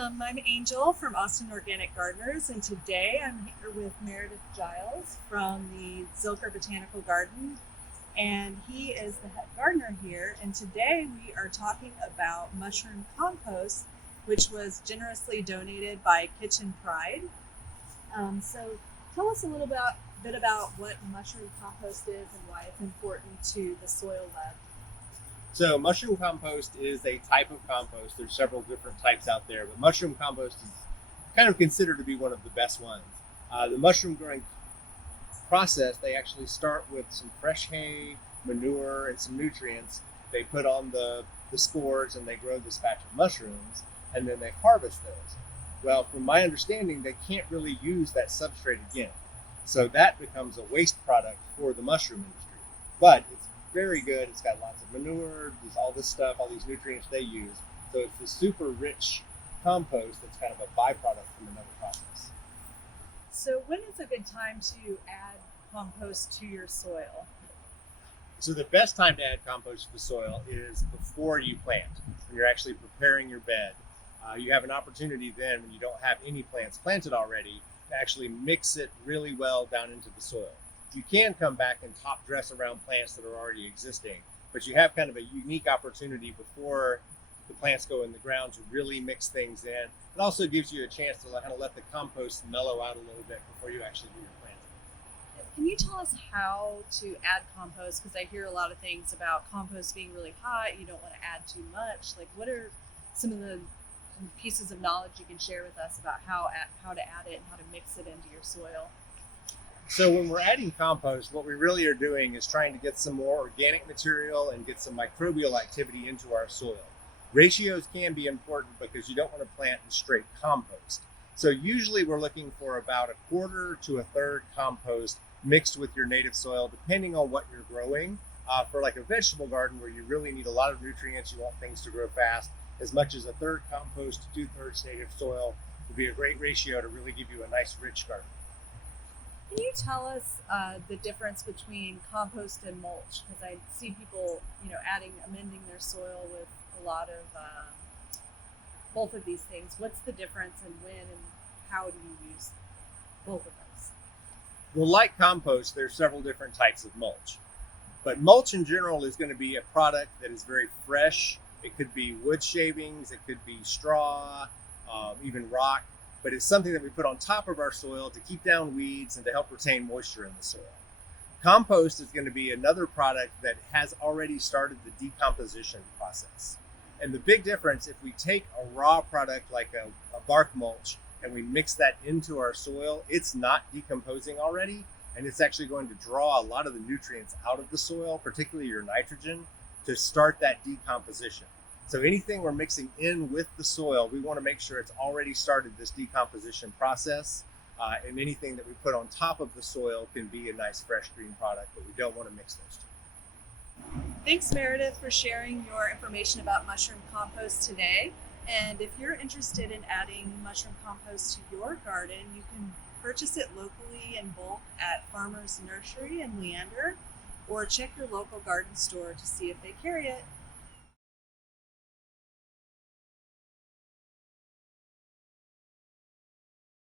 I'm Angel from Austin Organic Gardeners, and today I'm here with Meredith Giles from the Zilker Botanical Garden, and he is the head gardener here. And today we are talking about mushroom compost, which was generously donated by Kitchen Pride. So tell us a little bit about what mushroom compost is and why it's important to the soil web. So mushroom compost is a type of compost. There's several different types out there, but mushroom compost is kind of considered to be one of the best ones. The mushroom growing process, they actually start with some fresh hay, manure, and some nutrients. They put on the spores and they grow this batch of mushrooms, and then they harvest those. Well, from my understanding, they can't really use that substrate again. So that becomes a waste product for the mushroom industry. But it's very good. It's got lots of manure, there's all this stuff, all these nutrients they use. So it's a super rich compost that's kind of a byproduct from another process. So when is a good time to add compost to your soil? So the best time to add compost to the soil is before you plant, when you're actually preparing your bed. You have an opportunity then, when you don't have any plants planted already, to actually mix it really well down into the soil. You can come back and top dress around plants that are already existing, but you have kind of a unique opportunity before the plants go in the ground to really mix things in. It also gives you a chance to kind of let the compost mellow out a little bit before you actually do your planting. Can you tell us how to add compost? Because I hear a lot of things about compost being really hot. You don't want to add too much. Like, what are some of the pieces of knowledge you can share with us about how to add it and how to mix it into your soil? So when we're adding compost, what we really are doing is trying to get some more organic material and get some microbial activity into our soil. Ratios can be important because you don't want to plant in straight compost. So usually we're looking for about a quarter to a third compost mixed with your native soil, depending on what you're growing. For like a vegetable garden where you really need a lot of nutrients, you want things to grow fast, as much as a third compost to 2/3 native soil would be a great ratio to really give you a nice rich garden. Can you tell us the difference between compost and mulch? Because I see people, amending their soil with a lot of both of these things. What's the difference, and when and how do you use both of those? Well, like compost, there's several different types of mulch. But mulch in general is going to be a product that is very fresh. It could be wood shavings, it could be straw, even rock. But it's something that we put on top of our soil to keep down weeds and to help retain moisture in the soil. Compost is going to be another product that has already started the decomposition process. And the big difference, if we take a raw product like a bark mulch and we mix that into our soil, it's not decomposing already, and it's actually going to draw a lot of the nutrients out of the soil, particularly your nitrogen, to start that decomposition. So anything we're mixing in with the soil, we want to make sure it's already started this decomposition process. And anything that we put on top of the soil can be a nice fresh green product, but we don't want to mix those two. Thanks, Meredith, for sharing your information about mushroom compost today. And if you're interested in adding mushroom compost to your garden, you can purchase it locally in bulk at Farmer's Nursery in Leander, or check your local garden store to see if they carry it.